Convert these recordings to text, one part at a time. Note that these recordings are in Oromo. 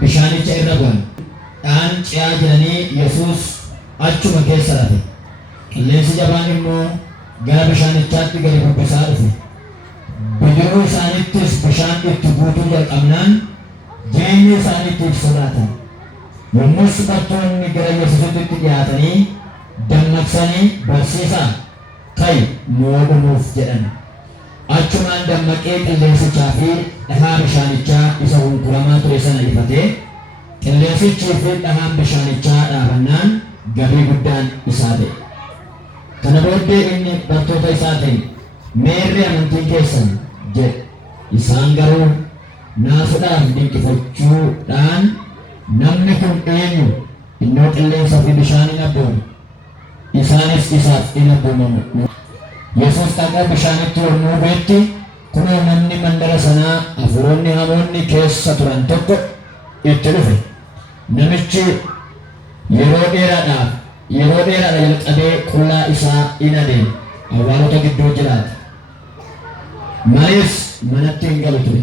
bishaanicha irra bu'an. Dhaan ci'aa jiranii Yesuus achuma keessa rafe. Qilleensi jabaan immoo gara bishaanichaatti gadi bubbisaa dhufe. Bidiruu isaanittis bishaan itti guutuu jalqabnaan jireenya isaaniitiif sodaatan. Yommus bartoonni gara Yesuusitti dhiyaatanii dammaqsanii barsiisaa kai nu dhumuuf jedhan. Achumaan dammaqee qilleensichaa fi dhahaa bishaanichaa isa hunkuramaa ture sana ifatee qilleensichii fi dhahaan bishaanichaa dhaabannaan gabii guddaan isaa ta'e. Kana booddee inni bartoota isaatiin meerri amantiin keessan jedhe. Isaan garuu naafuudhaaf dinqifachuudhaan namni kun eenyu innoo qilleensaa fi bishaan hin abboomu isaanis isaaf hin abboomamu. Yesuus dhaqee bishaanitti yommuu beetti kunoo namni mandara sanaa hafuuronni hamoonni keessa turan tokko itti dhufe. Namichi yeroo dheeraadhaaf jalqabee qullaa isaa hin adeeme awwaalota gidduu jiraate. Malees manatti hin galu ture.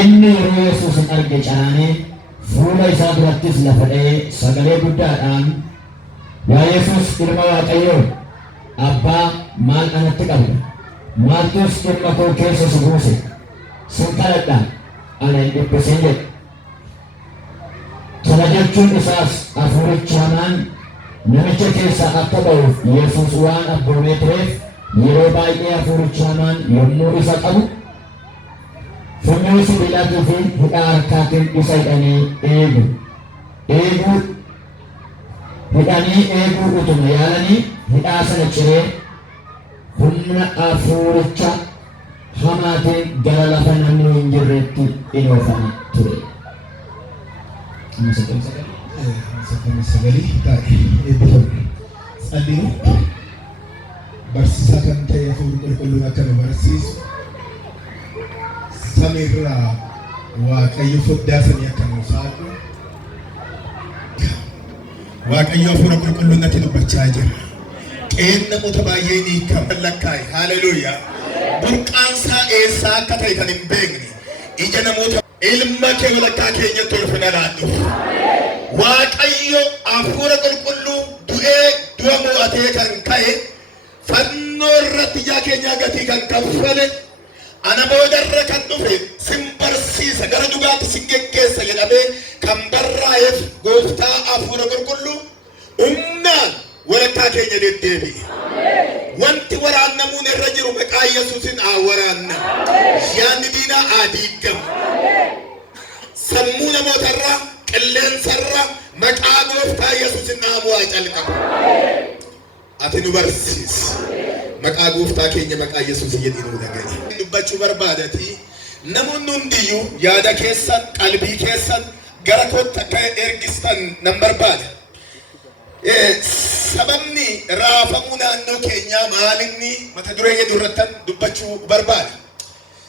Inni yeroo Yesuusin arge caraanee fuula isaa durattis lafa dha'ee sagalee guddaadhaan yaa Yesuus ilma Waaqayyoo Abbaa maal anatti qabda? Maaltus ilma koo keessa si buuse? Sin kadhadhaa ana hin dhiphisin jedhe. Kana jechuun isaas hafuurichi hamaan namicha keessaa akka ba'uuf Yesuus waan abboomee tureef yeroo baay'ee hafuurichi hamaan yommuu isa qabu funyoo sibiilaatii fi hidhaa harkaatiin isa hidhanii eeguu utuma yaalanii hidhaa sana ciree humna hafuuricha hamaatiin gara lafa namni hin jirreetti in oofama ture. Sagalee taa'e eebbifamu. Tsalliin barsiisaa kan ta'e hafuurri qulqulluun akka nu barsiisu samiirraa Waaqayyo foddaa samii akka nu saaqu Waaqayyo hafuura qulqulluun natti dubbachaa jira. Qeen namoota baay'ee ni kan lakkaa'e. Haaleluyyaa. Burqaansaa eessaa akka ta'e kan hin beekne ija namoota ilma kee walakkaa keenyatti ulfina laadhu. Waaqayyo hafuura qulqulluu du'a mo'atee kan ka'e fannoo irratti ija keenyaa gatii kan kaffale ana boodarra kan dhufe sin barsiisa gara dhugaatti sin geggeessa jedhamee kan barraa'eef gooftaa hafuura qulqulluu humnaan walakkaa keenya deddeebi'e. Wanti waraannamuun irra jiru maqaa Yesuusin haa waraanna. Yaadni diinaa haa diigamu. Sammuu namootarraa qilleensarraa maqaa gooftaa Yesuusin dhaamu haa calqabu. Ati nu barsiisi. Maqaa gooftaa keenya maqaa Yesuus jedhii nu dhaga'i. Dubbachuu barbaadati namoonni hundiyyuu yaada keessan qalbii keessan gara kootti akka ergistan nan barbaada. Sababni raafamuu naannoo keenyaa maalinni mata duree durrattan dubbachuu barbaada.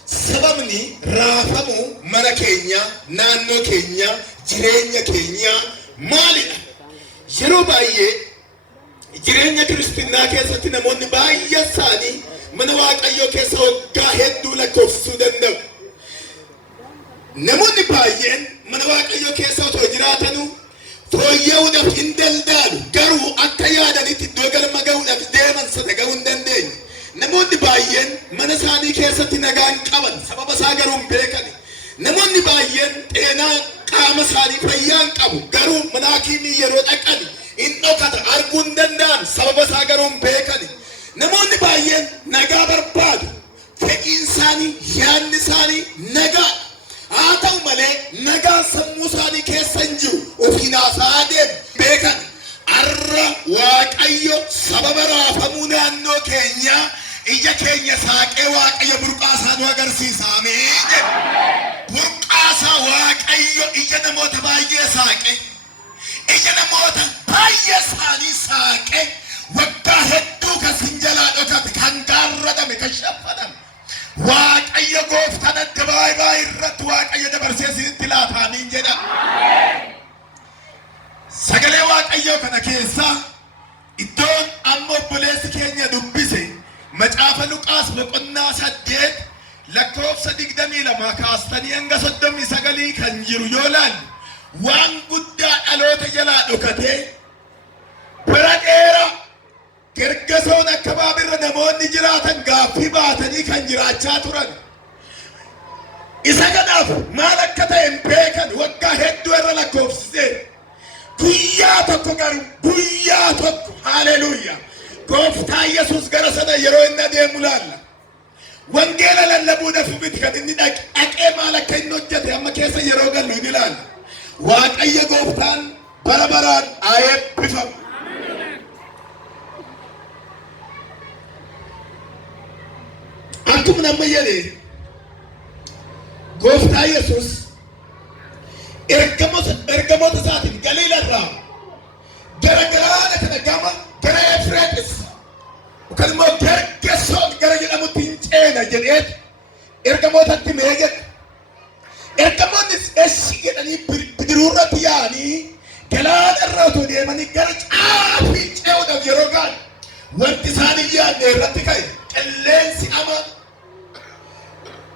Sababni raafamuu mana keenyaa naannoo keenyaa jireenya keenyaa maalidha? Yeroo baay'ee jireenya kiristinnaa keessatti namoonni baay'ee isaanii mana Waaqayyoo keessa waggaa hedduu lakkoofsisuu danda'u. Namoonni baay'een mana Waaqayyoo keessa otoo jiraatanuu fooyya'uudhaaf hin danda'u. Garuu akka yaadanitti iddoo galma ga'uudhaaf deeman sana ga'uu hin dandeenye. Namoonni baay'een mana isaanii keessatti nagaa hin qaban sababa isaa garuu hin beekan. Namoonni baay'een xeenaa qaama isaanii fayyaa hin qabu garuu mana hakiimii yeroo dhaqan hin dhokata arguu hin danda'an sababa isaa garuu hin beekan. Namoonni baay'een nagaa barbaadu fedhiin isaanii yaadni isaanii nagaa. Haa ta'u malee nagaa sammuu isaanii keessa hin jiru ofiin haasa'aa deemu beekan. Arra Waaqayyo sababa raafamuu naannoo keenyaa ija keenya saaqee Waaqayyo burqaasaa nu agarsiisa. Ameen. Burqaasaa Waaqayyo ija namoota baay'ee saaqe. Ija namoota baay'ee isaanii saaqe waggaa hedduu kan sin jalaa dhokate kan gaarradame kan shaffadame. Waaqayyo gooftaan adda irratti Waaqayyo dabarsee isinitti laata. Amiin jedha. Sagalee Waaqayyoo kana keessa iddoon amma obboleessi keenya dubbise macaafa Luqaas boqonnaa 8 lakkoofsa 22 kaastanii hanga 39 kan jiru yoo laallu waan guddaa dhaloota jalaa dhokatee bara dheeraa gergasoon akka baabirra namoonni jiraatan gaaffii baatanii kan jiraachaa turan. Isa kanaaf maal akka ta'e hin beekan waggaa hedduu irra lakkoofsisee guyyaa tokko garuu guyyaa tokko haleluuyaa gooftaa Yesuus gara sana yeroo inni adeemu laalla. Wangeela lallabuudhaaf miti kan inni dhaqee maal akka inni hojjete amma keessa yeroo gallu ni laalla. Waaqayyo gooftaan bara baraan haa eebbifamu. Akkuma nama jedhee gooftaa Yesuus ergamoota isaatiin Galiilaa irraa gara galaana kana gama gara Efreetis yookaan immoo Gergesoon gara jedhamutti hin ceena jedheet ergamootatti mee jedhe. Ergamoonnis eshi jedhanii bidiruurratti yaa'anii galaana irra otoo deemanii gara caafii ce'uudhaaf yeroo ga'an wanti isaan hin yaadne irratti ka'e qilleensi ama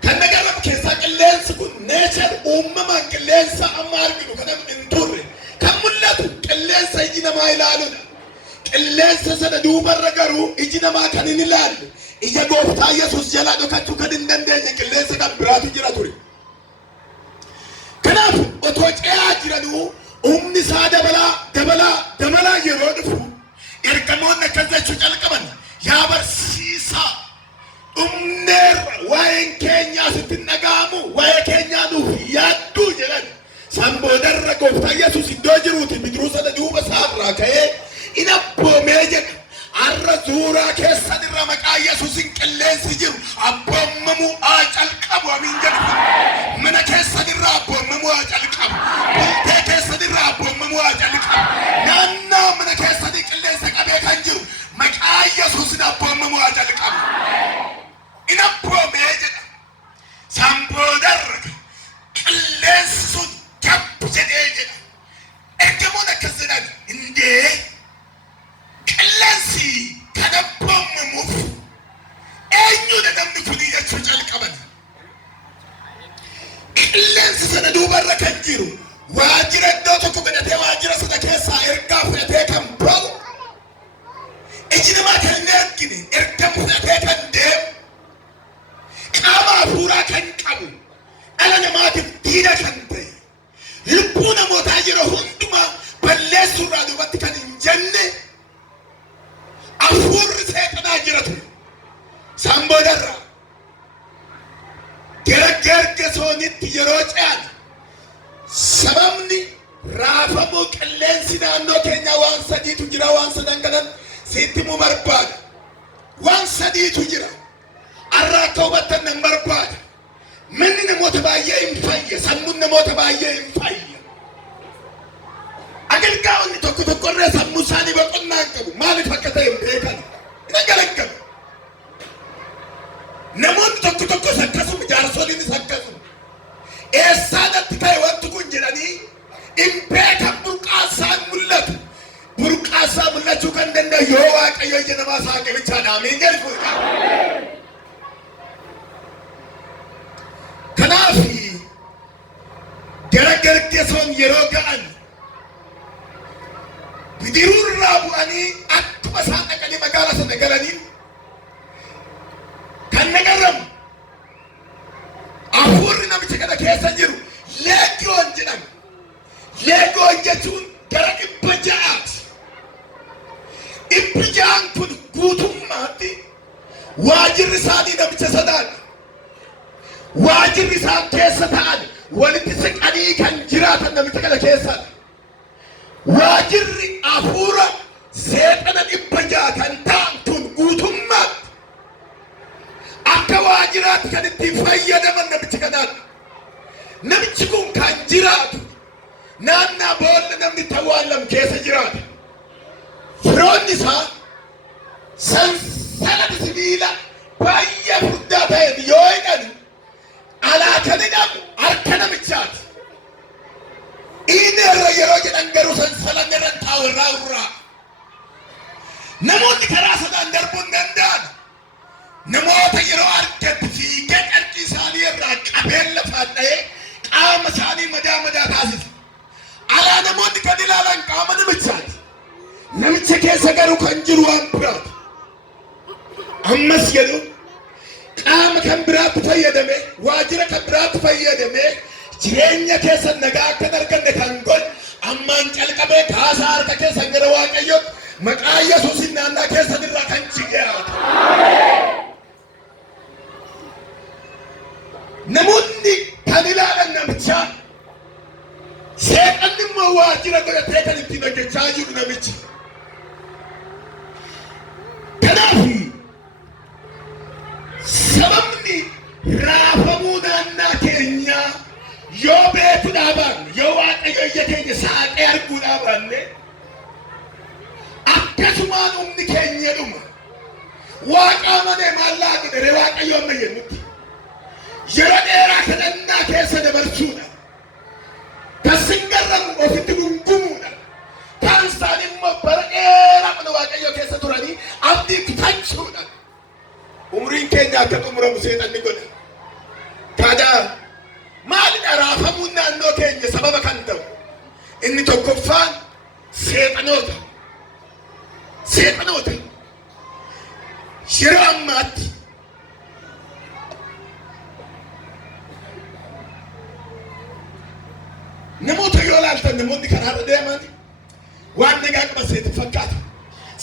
kan nagaramu keessaa qilleensi kun neechar uumamaan qilleensa amma arginu kan hin turre kan mul'atu qilleensa iji namaa ilaaluudha. Qilleensa sana duubarra garuu iji namaa kan hin ilaalle ija gooftaa Yesuus jalaa dhokachuu kan hin dandeenye qilleensa kan biraatu jira ture. Kanaaf otoo ce'aa jiranuu humni isaa dabalaa yeroo dhufu ergamoonni akkas jechuu calqaban yaa barsiisaa dhumneerra waa'een keenyaa sitti hin dhaga'amu waa'ee keenyaa nuuf yaadduu jedhan. San boodarra gooftaa Yesuus iddoo jiruuti bidiruu sana duuba isaarraa ka'ee in abboomee jedha. Arra suuraa keessan irra maqaa Yesuusin qilleensi jiru abboomamuu haa calqabu amiin jedhu. Mana keessan irra abboomamuu haa calqabu. Bultee keessan irra abboomamuu haa calqabu. Naannoo mana keessanii qilleensa qabee kan jiru maqaa Yesuusin abboomamuu haa calqabu. In abboomee jedha. San boodarra qilleensi sun gabbu jedhee jedha. Ergamoon akkas jedhan indee qilleensi kan abboomamuuf eenyudha namni kunii jechuu calqaban. Qilleensi sana duubarra kan jiru waajjira iddoo tokko godhatee waajjira sana keessaa ergaa fudhatee kan ba'u iji namaa kan hin argine ergaa fudhatee kan deemu qaama hafuuraa kan qabu dhala namaatiif diina kan ta'e lubbuu namootaa yeroo hundumaa balleessuurraa duubatti kan hin jenne hafuurri seexanaa jiratu. San boodarra gara Gergesoonitti yeroo ce'an sababni raafamuu qilleensi naannoo keenyaa waan sadiitu jira. Waan sadan kanan sitti mu barbaada. Waan sadiitu jira. Arraa akka hubattan nan barbaada. Manni namoota baay'ee hin fayya. Sammuun namoota baay'ee hin fayya. Agalgaa'onni tokko tokkorree sammuu isaanii boqonnaa hin qabu. Maaliif akka ta'e hin beekan. Hin agalaggamu. Namoonni tokko tokkos akkasuma jaarsoliinis akkasuma. Eessaadatti ta'e wanti kun jedhanii hin beekan burqaasaan mul'atu. Burqaasaa mul'achuu kan danda'u yoo Waaqayyo ija namaa saaqabichaadha. Amiin jedhu furqaa. Kanaaf gara Gergesoon yeroo ga'an bidiruu irraa bu'anii akkuma isaan dhaqanii magaalaa sana galanii kan nagaramu hafuurri namicha kana keessa jiru leegiyoon jedhama. Leegiyoon jechuun gara 600. 600 kun guutummaatti waajirri isaanii namicha sadaadha. Waajirri isaan keessa ta'an walitti siqanii kan jiraatan namicha kana keessadha. Waajirri hafuura seexana 600 kan ta'an kun guutummaatti akka waajiraatti kan ittiin fayyadaman namichi kanaadha. Namichi kun kan jiraatu naannaa boolla namni tawwaalam keessa jiraata. Firoonni isaa sansalata sibiila baay'ee furdaa ta'een yoo hidhan alaa kan hidhamu harka namichaati. Inni irra yeroo jedhan garuu sansalanni irra taa'u irraa. Namoonni karaa sanaan darbuu hin danda'an. namoota yeroo argatti fiigee qarqii isaanii irraa qabeen lafaan dha'ee qaama isaanii madaa taasisa. Alaa namoonni kan ilaalan qaama namichaati. Namicha keessa garuu kan jiru waan biraati. Ammas jedhu qaama kan biraatti fayyadame, waajjira kan biraatti fayyadame, jireenya keessa nagaa akka hin arganne kan godhe ammaan calqabee kaasaa harka keessa gara Waaqayyootti maqaa Yesuusin naannaa keessan irraa kan jigeeraatu. Namoonni kan ilaalan namichaa seexanni immoo waajjira godhatee kan ittiin hojjechaa jiru namichi. Kanaaf sababni raafamuu naannaa keenyaa yoo beeku dhaabanne, yoo Waaqayyo ija keenya saaqee arguu dhaabanne, akkasumaan humni keenya dhuma. Waaqaa malee maallaa godhee Waaqayyo amma jennutti yeroo dheeraa kadhannaa keessa dabarsuudha. Kasin garramu ofitti gungumuudha. Kan isaan immoo bara dheeraa mana Waaqayyo keessa turanii abdii kutachuudha. Umriin keenya akka xumuramu seexanni godha. Kaadaa maalidha raafamuun naannoo keenya sababa kan ta'u? Inni tokkoffaan seexanoota. Seexanoota. Yeroo ammaatti namoota yoo ilaaltan namoonni karaarra deeman waan nagaa qabaseeti fakkaata.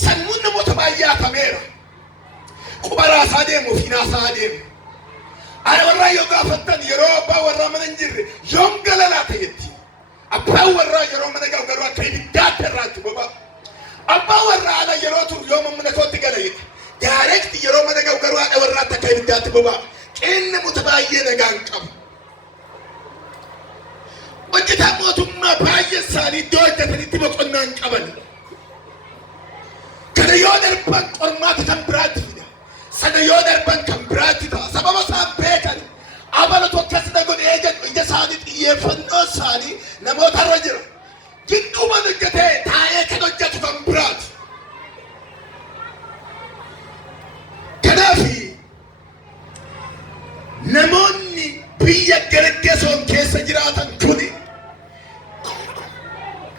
Sammuun namoota baay'ee hatameera. Quba raasaa deemu fi naasaa deemu. Ana warraa yoo gaafattan yeroo abbaa warraa mana hin jirre yoom galalaa ta'etti. Abbaan warraa yeroo mana ga'u garuu akka ibiddaatti irraatti boba. Abbaan warraa ana yeroo turu yoo mana kootti galayetti. Daareekti yeroo mana ga'u garuu haadha warraatti akka ibiddaatti boba. Qeenni namoota baay'ee nagaa hin qabu. Hojjetaa mootummaa baay'ee isaanii iddoo hojjetanitti boqonnaa hin qaban. Kana yoo darban qormaata kan biraatti fida. Sana yoo darban kan biraatti ta'a. Sababa isaan beekan abalatu akkasina godhee jedhu ija isaanii xiyyeeffannoo isaanii namoota irra jira. Gidduuman hojjetee taa'ee kan hojjetu kan biraati. Kanaaf namoonni biyya Gergesoon keessa jiraatan kuni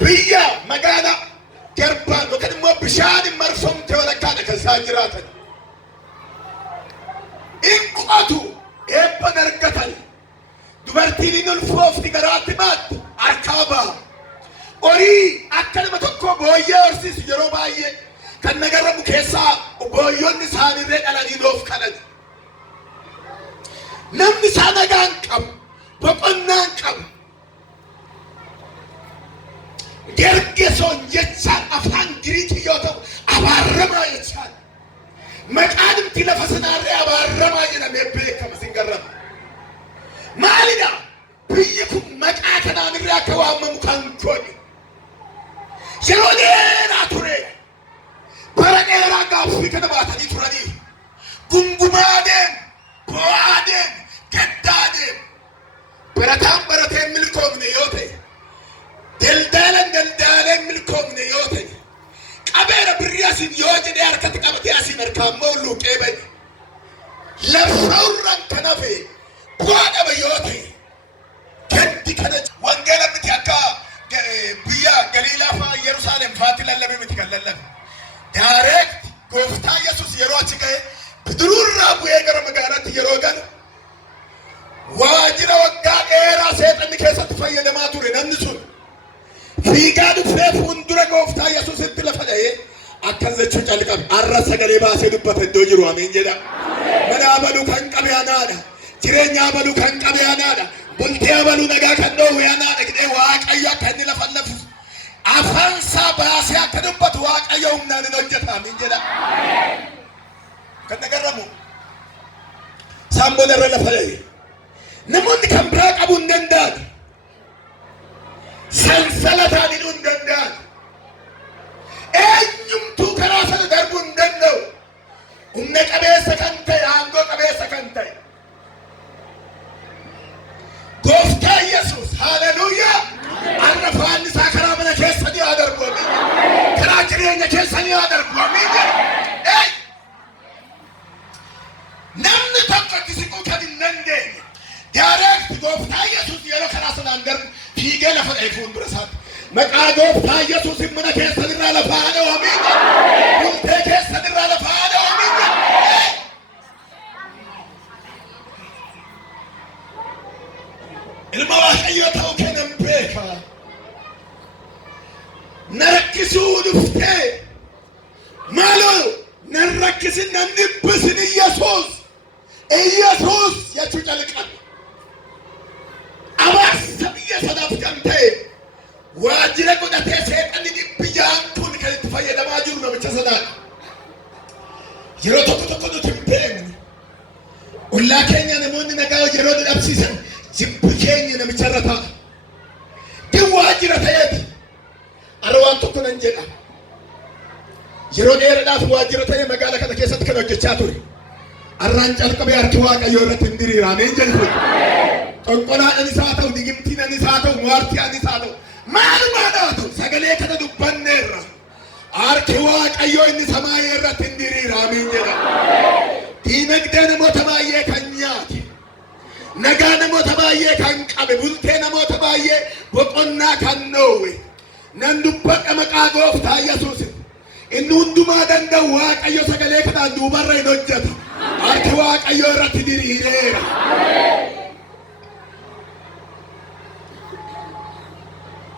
biyya magaalaa Garbaan yookaan immoo bishaan marfamte walakkaadha kan isaan jiraatan. Inqotu eebba argatan dubartiin ulfoofti garaatti baatti harkaa ba'a. Horii akka nama tokko booyyee horsiisu yeroo baay'ee kan nagarramu keessaa booyyoonni isaanirree dhalanii doof kadhan. Namni isaa nagaan qabu, boqonnaan qabu. Gergesoon jechaan afaan Giriikii yoo ta'u abaaramaa jechaan. Maqaan itti lafa sanaarree abaaramaa jedhamee beekama sin garrama. Maalidha? Biyyi kun maqaa kanaanirree akka waamamu kan godhe. Yeroo dheeraa ture. Bara dheeraa gaaffii kana baatanii turanii. Gungumaa deemu, bo'aa deemu, gaddaa deemu. Barataan baratee milkoomne yoo ta'e. Daldaaleen milkoomne yoo ta'e. Qabeera birrii asiin yoo jedhee harkatti qabatee asiin harkaan moo luuqee ba'e. Lafaawwan kan hafe bu'aa qaba yoo ta'e. Gaddi kana wangeela miti akka biyya Galiilaa fa'aa Yerusaalem fa'aatti lallabe miti kan lallabe. Daareekt gooftaa Yesuus yeroo achi ga'e bidiruurraa bu'ee gara magaalaatti yeroo galu waajjira waggaa dheeraa seexanni keessatti fayyadamaa ture namni sun. Fiigaa dhufee fuuldura gooftaa Yesuusitti lafa dha'ee akkas jechuu calqabe. Har'a sagalee baasee dubbata iddoo jiru ameen jedha. Mana abaluu kan qabe anaadha. Jireenya abaluu kan qabe anaadha. Bultee abaluu nagaa kan dhoowwe anaadha jedhee Waaqayyo akka inni lafa lafu afaan isaa baasee akka dubbatu Waaqayyo humnaan hin hojjeta ameen jedha. Kan nagarramu isaan booda irra lafa dha'e. Namoonni kan biraa qabuu hin danda'an. Sansalataan hidhuu hin danda'an. Eenyumtuu karaa sana darbuu hin danda'u. Humna qabeessa kan ta'e, aangoo qabeessa kan ta'e. Gooftaa Yesuus, haleluuyaa. Har'a faanni isaa karaa mana keessanii haa darbu amiin. Karaa jireenya keessanii haa darbu amiin. eefuun dura isaatti. Maqaa gooftaa Yesuusin mana keessan irraa lafaa haadha amiin. Bultee keessan irraa lafaa haadha amiin. Ilma Waaqayyoo ta'uu kennan beeka. Na rakkisuu dhuftee maaloo na rakkisin na dhibbisin Yesuus. Yesuus jechuu calqabe. Abaarsa biyya sanaaf kan ta'e waajjira godhatee seexanni dhibbi ja'an kun kan itti fayyadamaa jiru namicha sanaadha. Yeroo tokko tokko nuti hin beekne ollaa keenya namoonni nagaa yeroo nu dhabsiisan jibbi keenya namicha irra ta'a. Din waajjira ta'eeti. Ara waan tokko nan jedha. Yeroo dheeraadhaaf waajjira ta'ee magaalaa kana keessatti kan hojjechaa ture. Arraan calqabee harki Waaqayyoo irratti hin diriiraamee jedhu. Qonqolaadhaan isaa ta'u, digimtiin isaa ta'u, mo'artiin isaa ta'u, maalumaan haa ta'u sagalee kana dubbanneerra. Harki Waaqayyoo inni samaayee irratti hin diriiraamee jedha. Diinagdee namoota baay'ee kan nyaate, nagaa namoota baay'ee kan qabe, bultee namoota baay'ee boqonnaa kan dhoowwe. Nan dubbadha maqaa gooftaa Yesuusin. Inni hundumaa danda'u Waaqayyo sagalee kanaan duubarra hin hojjetu. Harki Waaqayyoo irratti diriireera.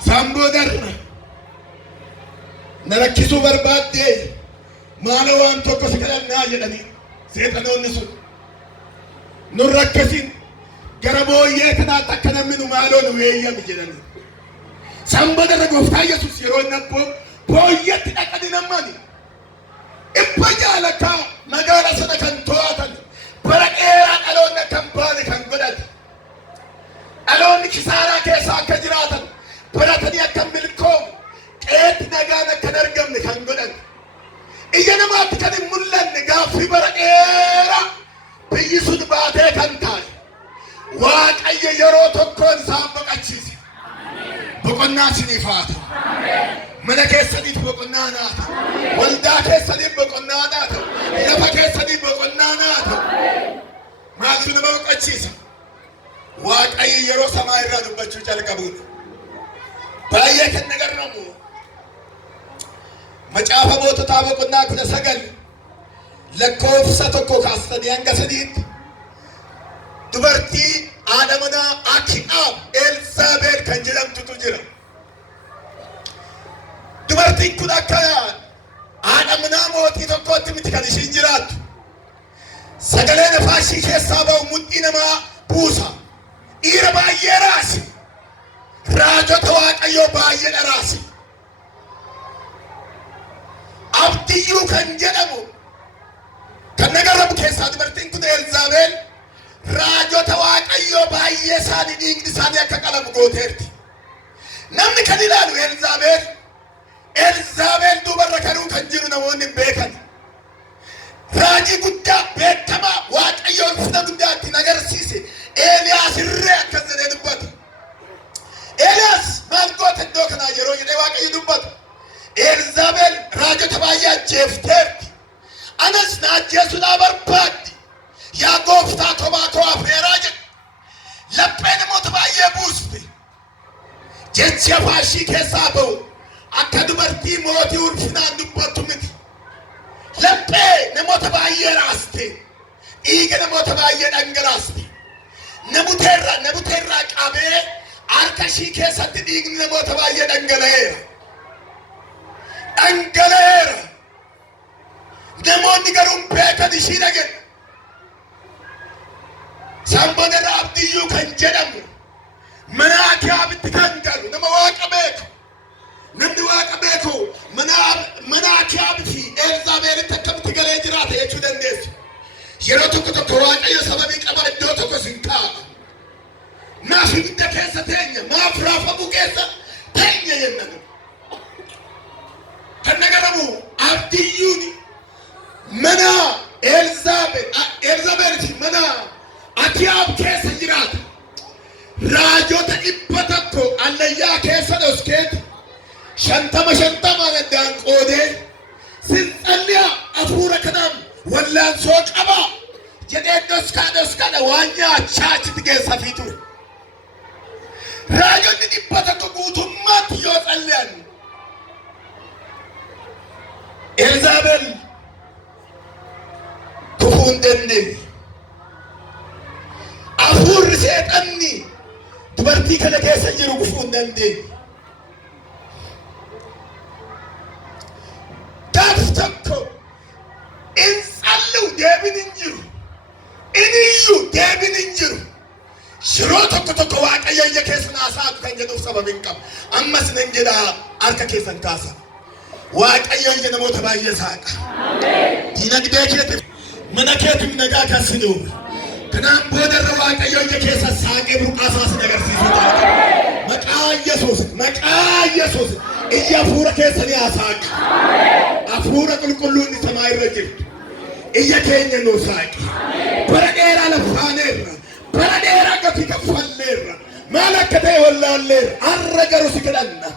Samboodarra na rakkisuu barbaaddee maala waan tokko si kadhannaa jedhanii seexanoonni sun nun rakkisin gara booyyee kanaatti akka namni nu maaloo nu weeyyami jedhanii. Samboodarra gooftaa Yesuus yeroo inni abboo booyyeetti dhaqanii namani dhibba jaalataa magaala sana kan to'atan bara dheeraa dhaloonni akka hin baane kan godhate dhaloonni kisaaraa keessa akka jiraatan baratanii akka hin milkoomu qeetti nagaan akka hin argamne kan godhan ija namaatti kan hin mul'anne gaaffii bara dheeraa biyyi sun baatee kan taa'e Waaqayyo yeroo tokkoon isaan boqachiise. Boqonnaa isiniif haa ta'u. Mana keessaniif boqonnaa naa ta'u. Waldaa keessaniif boqonnaa naa ta'u. Lafa keessaniif boqonnaa naa ta'u. Maaltu nama boqochiisa? Waaqayyo yeroo samaa irraa dubbachuu jalqabuudha. Baay'ee kan nagarramu. Macaafa moototaa boqonnaa 19 lakkoofsa 1 kaastanii hanga 3tti dubartii haadha manaa Aki'aab Elzaabeel kan jedhamtutu jira. Dubartiin kun akka haadha manaa mootii tokkootti miti kan ishiin jiraattu. Sagalee nafaa ishii keessaa ba'u mudhii namaa buusa. Dhiira baay'ee raasi. Raajota Waaqayyoo baay'ee dharaasi. Abdiyyuu kan jedhamu kan nagarramu keessaa dubartiin kun Elzaabeel raajota Waaqayyoo baay'ee isaanii dhiigni isaanii akka qalamu gooteerti. Namni kan ilaalu Elzaabeel duubarra kanuu kan jiru namoonni hin beekan. Raajii guddaa beekamaa Waaqayyoon fida guddaa ittiin agarsiise Eeliyaas irree akkas jedhee dubbatu. Eeliyaas maal goota iddoo kanaa yeroo jedhee Waaqayyo dubbatu. Elzaabeel raajota baay'ee ajjeefteerti. Anas na ajjeesuudhaa barbaaddi. Yaa gooftaa tobaatoo afeeraa jedhu. Laphee namoota baay'ee buuste. Jechi afaan ishii keessaa ba'u akka dubartii mootii ulfinaan dubbattu miti. Laphee namoota baay'ee raaste. Dhiiga namoota baay'ee dhangalaaste. Namuteerraa qabee harka ishii keessatti dhiigni namoota baay'ee dhangala'eera. Namoonni garuu hin beekan ishii dhaga'e. Samboodarra Abdiyyuu kan jedhamu mana Akiyaabitti kan galu nama Waaqa beeku. Namni Waaqa beeku mana Akiyaabitti Elzaabeelitti akkamitti galee jiraata jechuu dandeessu. Yeroo tokko tokko Waaqayyo sababii qaba iddoo tokko sin kaa'a. Maaf ibidda keessa teenya, maaf raafamuu keessa teenya jennan. Kan nagaramu Abdiyyuun mana Elzaabeelitti mana Akiyaab keessa jiraata. Raajota 100 allayyaa keessa dhoskeeti 50 addaan qoodee sinxalliyaa hafuura kanaan wallaansoo qaba jedhee dhoskaadha waan nyaachaa achitti geessafii ture. raajonni dhibbata guutummaatti yoo xallean Elzaabel kufuun dandeenye hafuurri seexanni dubartii kana keessa jiru kufuun dandeenye gaaf tokko in tsallu deebin hin jiru iniyyuu deebin hin jiru shiroo tokko waaqayyo ija keessa naasaatu kan jedhuuf sababin qabu ammas nan jedha harka keessan kaasa waaqayyo ija namoota baay'ee saaqa diinagdee keetiif mana keetiif nagaa kan si dhufu kanaan boodarra waaqayyo ija keessa saaqee burqaasaa sin agarsiisuu ta'a maqaa Yesuus ija hafuura keessanii haa saaqa hafuura qulqulluun samaa irra jirtu ija keenya nuu saaqi bara dheeraa lafaaneerra bara dheeraa gatii kaffalleerra maal akka ta'e wallaalleerra har'a garuu si kadhanna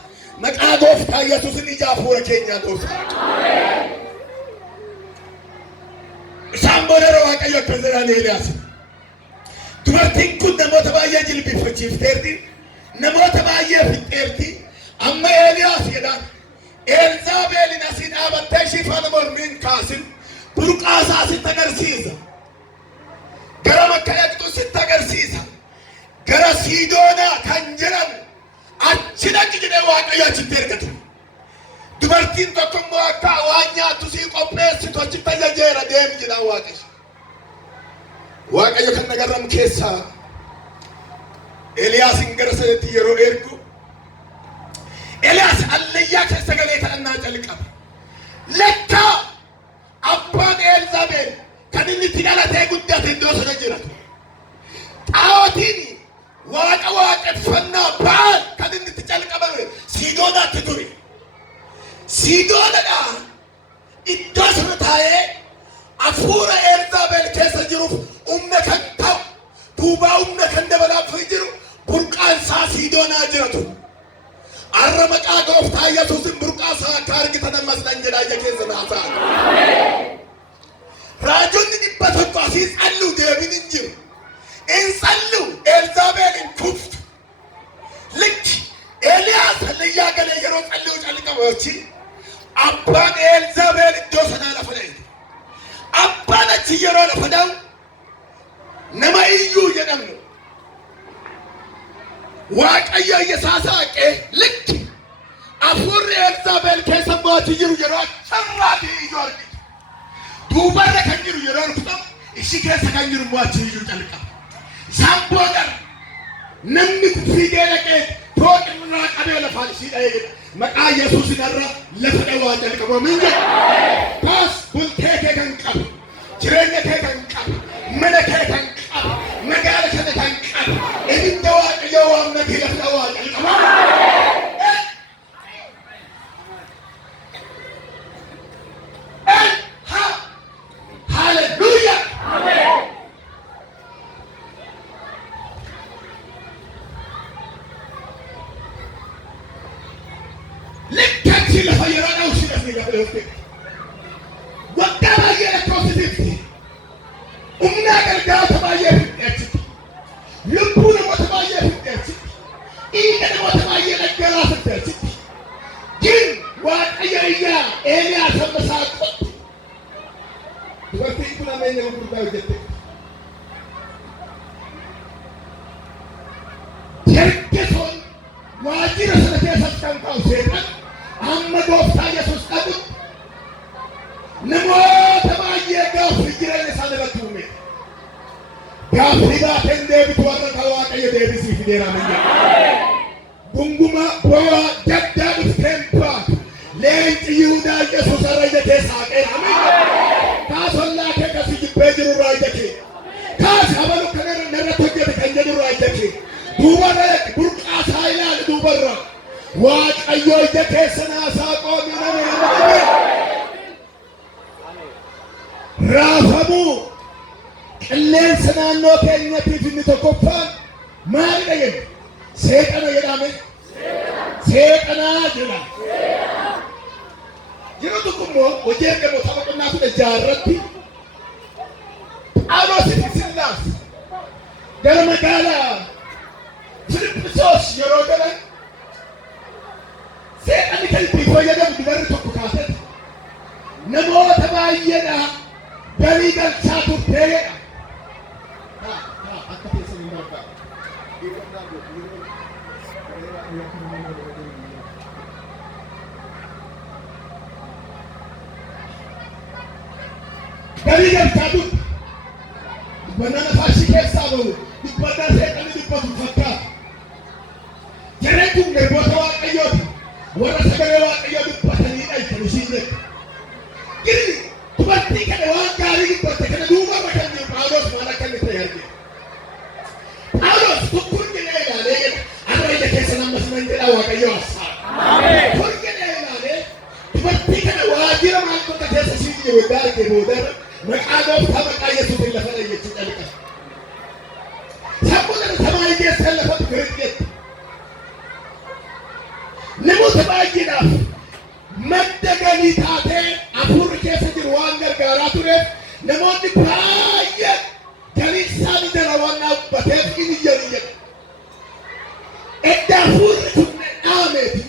maqaa gooftaa Yesuusin ija hafuura keenyaa nuu saaqi isaan boodara waaqayyo akka jedhan Eeliyaas dubartiin kun namoota baay'ee jilbifachiifteerti namoota baay'ee fixxeerti amma Eeliyaas jedhaan Elzaabelin asii dhaabattee ishii faana mormiin kaasin burqaasaa sitti agarsiisa gara makka dhaqxu sitti agarsiisa gara Siidoonaa kan jedhamu achi dhaqi jedhee waaqayyo achitti ergate dubartiin tokko immoo akka waan nyaattu sii qopheessitu achitti ajajeera deemi jedhaan waaqayyo kan nagarram keessaa Eeliyaasin gara sanatti yeroo ergu Eliyaas allayyaa keessa galee kadhannaa jalqabe lekka abbaan Elzaabel kan inni itti dhalatee guddate iddoo sana jiratu xaa'ootiin waaqa waaqeffannaa ba'an kan inni itti jalqabame Siidoonaatti ture Siidoonadha iddoo sana taa'ee hafuura Elzaabel keessa jiruuf humna kan ta'u duubaa humna kan dabalaaf jiru burqaan isaa Siidoonaa jiratu arra maqaa gooftaa Yesuusin burqaasaa akka argitan ammas nan jedhaa ija keessa naasaa raajonni dhibba tokko asii tsallu deebin hin jiru in tsallu Elzaabelin kuftu likki Eeliyaas allayyaa galee yeroo tsallu calqabachi abbaan Elzaabel iddoo sanaa lafa dha'e abbaan achi yeroo lafa dha'u nama iyyuu jedhamnu waaqayyo isaa saaqee likki hafuurri Elzaabel keessa mootii jiru yeroo acharraatii iyyuu argite duubarra kan jiru yeroo rukutamu ishii keessa kan jiru mootii iyyuu calqaba isaan boodara namni fiigee dhaqee tooqirraa qabee lafaan ishii dha'ee jedha maqaa Yesuusin irra lafa dhawaa jalqaba min jedha taas bultee kee kan qabu jireenya kee kan qabu mana kee kan qabu magaala kana kan qabu ibidda waaqayyoo waamnati lafa dhawaa jalqaba hallelujah amen lekkati lafa yeroo dha'u si lafni lafa dhawte waggaa baay'ee lakkoofsisiifti humnaa gargaarsa baay'ee fidheechiti lubbuu namoota baay'ee fidheechiti dhiiga namoota baay'ee dhaggeeraa fidheechiti jin waaqayyo iyyaa Eeliyaas amma isaa qotti dubartiin kun ammeenya gurguddaa hojjette Jerkesoon waajjira sana keessatti kan ta'u seetan amma gooftaa Yesuus dhabutti namoota baay'ee gaaffii jireenya isaa irratti uume gaaffii baateen deebitu warra kan waaqayyo deebisii fideera ammayya gunguma boo'aa gaddaa dhufteen baatu leenci Yihuudaa Yesuus irra ija keessaa qeera ammayya kaas ollaa kee kasi jibbee jiru irraa ija kee kaas abalu kan irratti hojjete kan jedhu irraa ija kee duubarra burqaasaa ilaali duubarra waaqayyo ija keessa naasaa qoomii nama raafamuu qilleensa naannoo keenyatiif inni tokkoffaan maalidha jenna seexana jedhame seexanaa jedha yeroo tokko immoo hojii ergamoota boqonnaa 16 irratti Phaawulos Sillaas gara magaalaa Filiphos Kiristoos yeroo galan seexanni kan itti fayyadamu dubarri tokko kaasete namoota baay'eedha galii galchaa turteedha. Akka keessa hin barbaadu. Galii galchaa turte dubbannaa nafaashii keessaa bahu dubbannaa seexanni dubbatu fakkaata. Jareen kun garboota Waaqayyooti warra sagalee Waaqayyoo dubbataniidha kan ishiin jettu. Giri dubartii kana waan gaarii dubbatte kana duubarra kan jiru Phaawulos maal akka inni ta'e argina. Phaawulos tokkoon jedhee ilaalee jedha har'a ija keessa nammas nan jedha Waaqayyoo hassaa. Tokkoon jedhee ilaalee dubartii kana waajjira maaltota keessa ishiin jiru waggaa argee boodarra maqaa gooftaa maqaa Yesuusin lafa dhayyachuu calqa. Sammuu kana samaayii keessaa lafatu firin jette. Namoota baay'eedhaaf madda galii taatee hafuurri keessa jiru waan gargaaraa tureef namoonni baay'een galii isaanii jala waan dhaabbateef inni jedhu jedhu. Edda hafuurri kun dhaameeti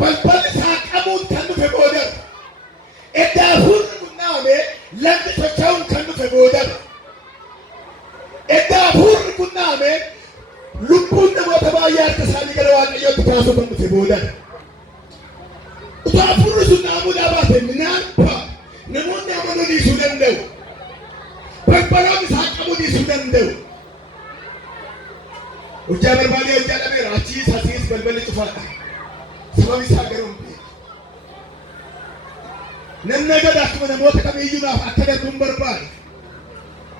balballi saaqamuun kan dhufe boodara. Edda hafuurri kun dhaamee lafti socho'uun kan dhufe boodara. Edda hafuurri kun dhaamee lubbuun namoota baay'ee harka isaanii gara Waaqayyootti kaasuu kan dhufe boodara. Utuu hafuurri sun dhaamuudhaa baate minaanfa namoonni amanuu dhiisuu danda'u. Balbaloonni saaqamuu dhiisuu danda'u. Hojjaa barbaadee hojjaa dhabeera achiis asiis balballi cufaadha. Sababi isaa garuu hin beeku. Namni agada akkuma namoota kamiiyyuudhaaf akka darbuun barbaade.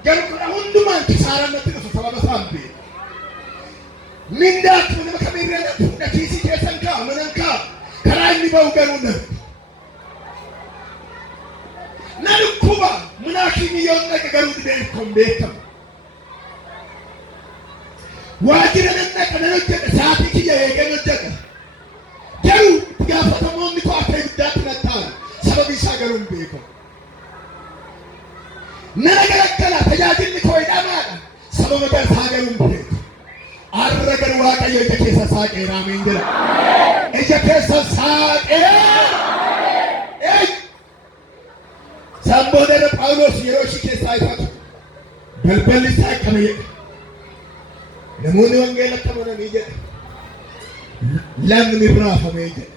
Garuu kana hundumaan kisaaraan natti dhufa sababa isaa hin beeku. Mindaa akkuma nama kamiirree na fuudha kiisii keessan kaa'a manan kaa'a. Karaa inni ba'u garuu nabi. Na dhukkuba munaafiqni yoo dhaqa garuu dhibeen kun beekamu. Waajjira nan dhaqa nan hojjeta sa'aatii kiyya eegeen hojjeta. Garuu gaafatamoonni koo akka ibiddaatti na ta'an sababi isaa garuu hin beekamu. Nana garaggala tajaajilli koo hidhamaadha sababa isaa garuu hin beeku. Har'a garuu Waaqayyo ija keessa saaqee raameen jira. Ija keessa saaqee. Samboodara Phaawulos yeroo ishii keessaa ifatu balballi saaqame jedha. Namoonni wangeelatti amananii jedha. Lagni raafamee jedha.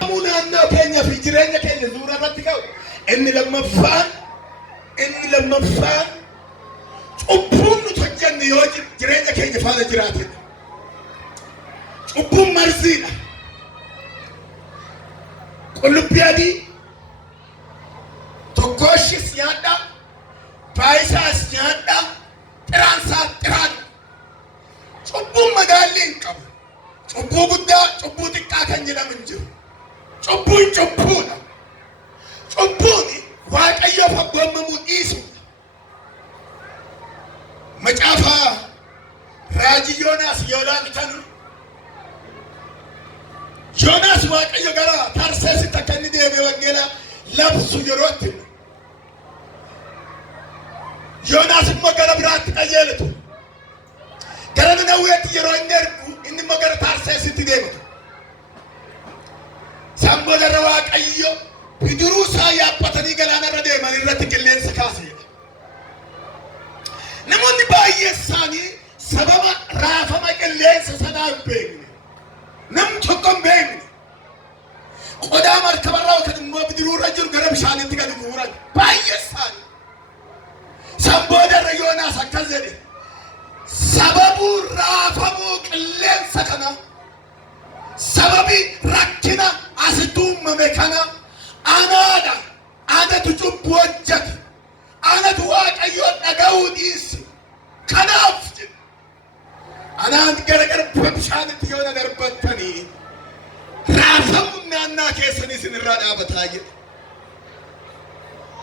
Namuu naannoo keenyaa fi jireenya keenya zuura irratti ka'u inni lammaffaan cubbuun nuti hojjenne yoo jireenya keenya faana jiraatedha. Cubbuun marziidha. Qullubbii adii tokkooshis nyaadha, baayisaas nyaadha, xiraansaas xiraadha. Cubbuun magaalli hin qabu. Cubbuu guddaa, cubbuu xiqqaa kan jedhamu hin jiru. Cubbuun cubbuudha. Cubbuun Waaqayyoof abboomamuu dhiisudha. Macaafa raajii Yoonaas yoo laafitanu Yoonaas Waaqayyo gara Tarseesitti akka inni deeme wangeela labsu yeroo itti Yoonaas immoo gara biraatti qajeelatu. Gara Nanawweetti yeroo inni ergu inni immoo gara Tarseesitti deematu. Samboodara Waaqayyo bidiruu isaa yaabbatanii galaana irra deeman irratti qilleensa kaasee. Namoonni baay'ee isaanii sababa raafama qilleensa sanaa hin beekne. Namni tokko hin beekne. Qodaa markabarraa yookaan immoo bidiruu irra jiru gara bishaanitti gadi guuran baay'ee isaanii. Samboodarra Yoonaas akkas jedhe. Sababuu raafamuu qilleensa kana sababi rakkina asitti uumame kana anaadha. Anatu cubbuu hojjete. Anatu Waaqayyoon dhaga'uu dhiise. Kanaaf anaan gara garba bishaanitti yoo na darbattanii raafamuun naannaa keessanii isin irraa dhaabataa jedhe.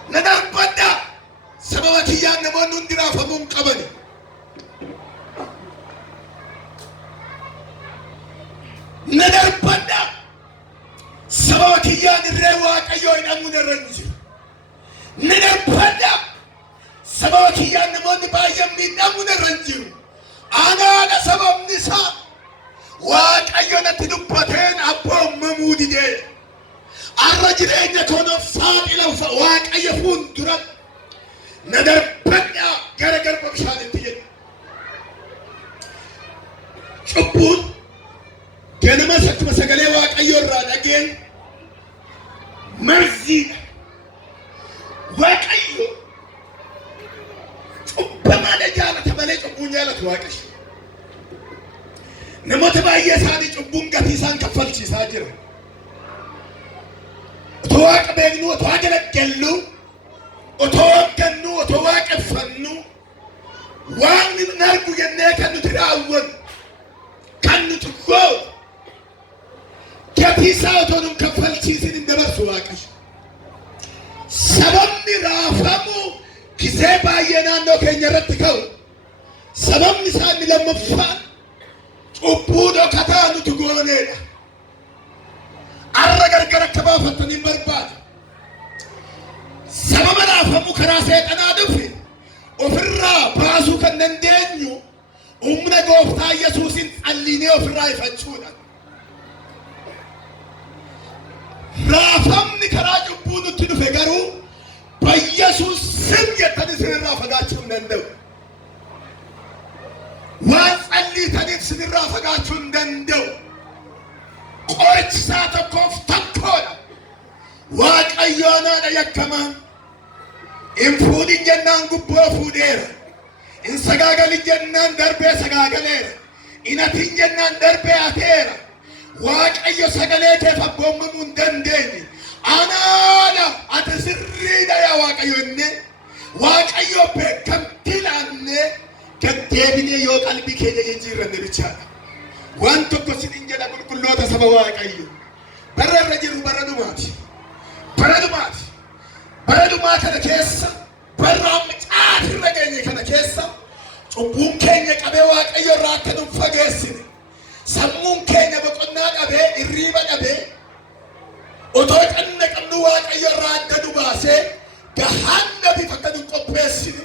Na darbadhaa sababa kiyyaan namoonni hundi raafamuun qabani. Na darbadhaa sababa kiyyaan irree Waaqayyoo hidhamuun irra hin jiru. Na darbadhaa sababa kiyyaan namoonni baay'een miidhamuun irra hin jiru. Anaadha sababni isaa waaqayyo natti dubbateen abboommamuu didee arra jireenya koonaaf saaxila waaqayyo fuuldura na darbadhaa gara garba bishaanitti jedhe. Cubbuun ganamas akkuma sagalee waaqayyo irraa dhageen marziidha. Waaqayyo cubbamaadha jaalata malee cubbuun jaalatu waaqayyo. Namoota baay'ee isaanii cubbuun gatii isaan kaffalchiisaa jira. Otoo waaqa beeknu, otoo ajajallu, otoo hoggannu, otoo waaqeffannu, waaqni nun argu jennee kan nuti raawwannu, kan nuti goonu, gatii isaa otoo nun kaffalchiisin hin dabarsu waaqayyo. Sababni raafamuu gisee baay'ee naannoo keenya irratti ka'u, sababni isaa inni lammaffaan cubbuu dhokataa nuti gooneedha. Arra gargar akka baafattanii hin barbaadu. Sababa raafamuu karaa seexanaa dhufe ofirraa baasuu kan dandeenyu humna gooftaa Yesuusin xallinee ofirraa ifachuudha. Raafamni karaa cubbuu nutti dhufe garuu Yesuus sim jettanii isinirraa fagaachuu hin danda'u. Waan xalliitaniif isinirraa fagaachuu hin danda'u. Qorichi isaa tokkoof tokkodha. Waaqayyoon haadha yakkamaan hin fuudhin jennaan gubboo fuudheera. Hin sagaagalin jennaan darbee sagaagaleera. Hin hatin jennaan darbee hateera. Waaqayyo sagalee keef abboomamuu hin dandeenye. Anaadha ati sirriidha yaa waaqayyo inni. Waaqayyo beekamtii laannee gaddeebinee yoo qalbii keenya jijjiirranne bichaadha. Waan tokko sin jedha qulqulloota saba waaqayyo. Bara irra jiru bara dhumaati. Bara dhumaati. Bara dhumaa kana keessa, bara amma caatirra geenye kana keessa cubbuun keenya qabee waaqayyo irraa akka nun fageessine. Sammuun keenya boqonnaa qabee, irriiba qabee, otoo canna qabnu waaqayyo irraa adda nu baasee gahanna bifa akka nun qopheessine.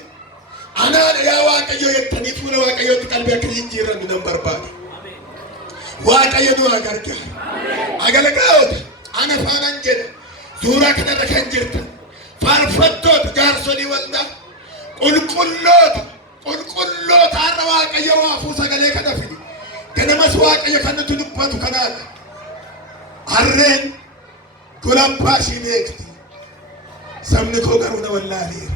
Anaadha yaa waaqayyo jettanii fuula waaqayyootti qalbii akka jijjiirrannu nan barbaada. Waaqayyo nu haa gargaaru. Agalagaa'oota ana faanan jedha suuraa kanarra kan jirtan faarfattoota jaarsolii waldaa qulqulloota har'a waaqayyo waafuu sagalee kana fidi. Ganamas waaqayyo kan nuti dubbatu kanaadha. Harreen golabbaa ishii beekti. Sabni koo garuu na wallaaleera.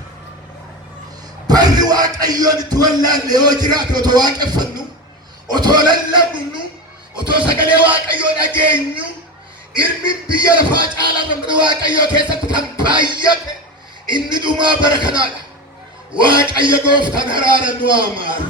Barri waaqayyoon itti wallaalle yoo jiraate otoo waaqeffannu, otoo lallabnu, otoo sagalee waaqayyoo dhageenyu, ilmi biyya lafaa caalarra mana waaqayyoo keessatti kan baay'ate inni dhumaa bara kanaadha. Waaqayyo gooftaan araara nu amaaru.